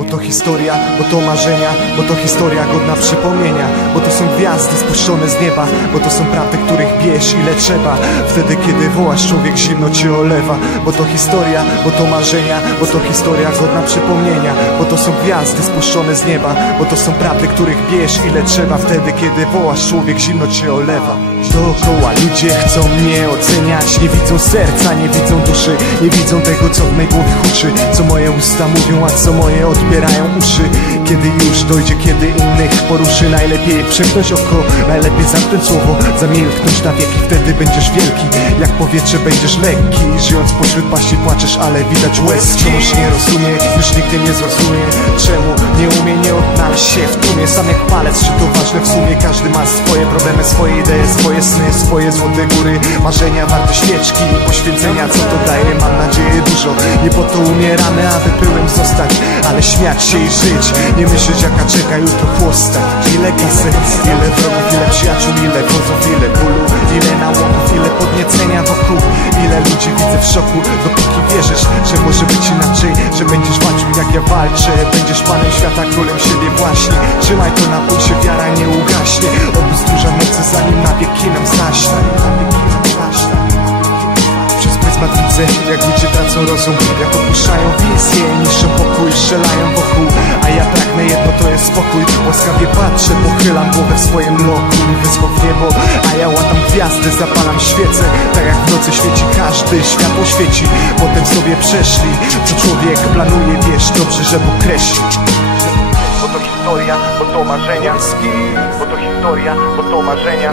Bo to historia, bo to marzenia Bo to historia godna przypomnienia. Bo to są gwiazdy spuszczone z nieba Bo to są prawdy, których bierz ile trzeba. Wtedy kiedy wołasz człowiek zimno cię olewa. Bo to historia, bo to marzenia Bo to historia godna przypomnienia. Bo to są gwiazdy spuszczone z nieba Bo to są prawdy, których bierz ile trzeba. Wtedy kiedy wołasz człowiek zimno cię olewa. Dookoła ludzie chcą mnie oceniać. Nie widzą serca, nie widzą duszy. Nie widzą tego co w mej głowie huczy. Co moje usta mówią, a co moje odbierają uszy. Kiedy już dojdzie, kiedy innych poruszy Najlepiej przemknąć oko, najlepiej zamknąć słowo Zamilknąć na wieki, wtedy będziesz wielki Jak powietrze będziesz lekki. Żyjąc pośród paści płaczesz, ale widać łez. Wciąż nie rozumie, już nigdy nie zrozumie. Czemu nie umie, nie odnaleźć się w tłumie? Sam jak palec, czy to ważne w sumie? Każdy ma swoje problemy, swoje idee, swoje sny Swoje złote góry, marzenia warte świeczki poświęcenia. Co to daje, mam nadzieję dużo. Nie po to umieramy, aby pyłem zostać. Ale śmiać się i żyć. Nie myśleć jaka czeka jutro chłosta. Ile kasy, ile wrogów, ile przyjaciół Ile wodzów, ile bólu Ile nałogów, ile podniecenia wokół. Ile ludzi widzę w szoku Dopóki wierzysz, że może być inaczej Że będziesz walczył jak ja walczę. Będziesz panem świata, królem siebie właśnie. Trzymaj to na pulsie, wiara nie ugaśnie. Obóz duża mocy zanim na wieki nam zaśnie jak ludzie tracą rozum Jak opuszczają wizję, niszczą pokój, strzelają wokół. A ja pragnę jedno, to jest spokój. Łaskawie patrzę, pochylam głowę w swoim loku Wysoko w niebo, a ja łatam gwiazdy Zapalam świecę, tak jak w nocy świeci każdy Światło świeci, potem sobie przeszli Co człowiek planuje, wiesz dobrze, że Bóg kreśli. Bo to historia, bo to marzenia. Bo to historia, bo to marzenia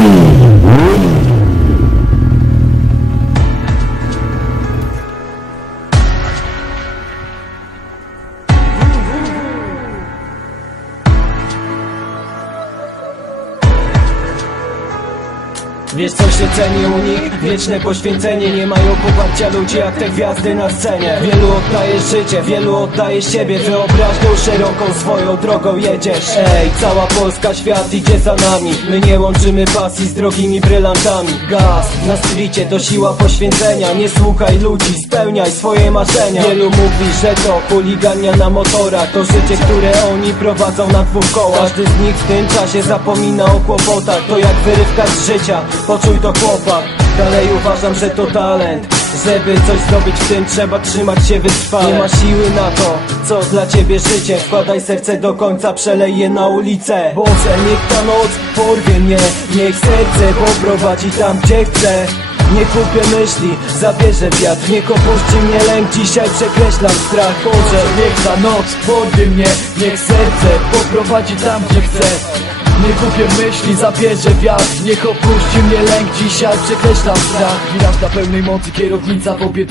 음. Wiesz co się ceni u nich? Wieczne poświęcenie. Nie mają poparcia ludzi jak te gwiazdy na scenie. Wielu oddaje życie, wielu oddaje siebie. Wyobraźnią szeroką swoją drogą jedziesz. Ej, cała Polska, świat idzie za nami. My nie łączymy pasji z drogimi brylantami. Gaz, na stricie to siła poświęcenia. Nie słuchaj ludzi, spełniaj swoje marzenia. Wielu mówi, że to chuligania na motorach. To życie, które oni prowadzą na dwóch kołach. Każdy z nich w tym czasie zapomina o kłopotach. To jak wyrywka z życia, poczuj to chłopak. Dalej uważam, że to talent. Żeby coś zdobyć w tym trzeba trzymać się wytrwale. Nie ma siły na to, co dla ciebie życie. Wkładaj serce do końca, przelej je na ulicę. Boże, niech ta noc porwie mnie. Niech serce poprowadzi tam, gdzie chce. Nie kupię myśli, zabierze wiatr. Niech opuści mnie lęk, dzisiaj przekreślam strach. Boże, niech ta noc porwie mnie. Niech serce poprowadzi tam, gdzie chce nie kupię myśli, zabierze wiatr. Niech opuści mnie lęk, dzisiaj przekreślam strach. Wiraż na pełnej mocy, kierownica w obie dłonie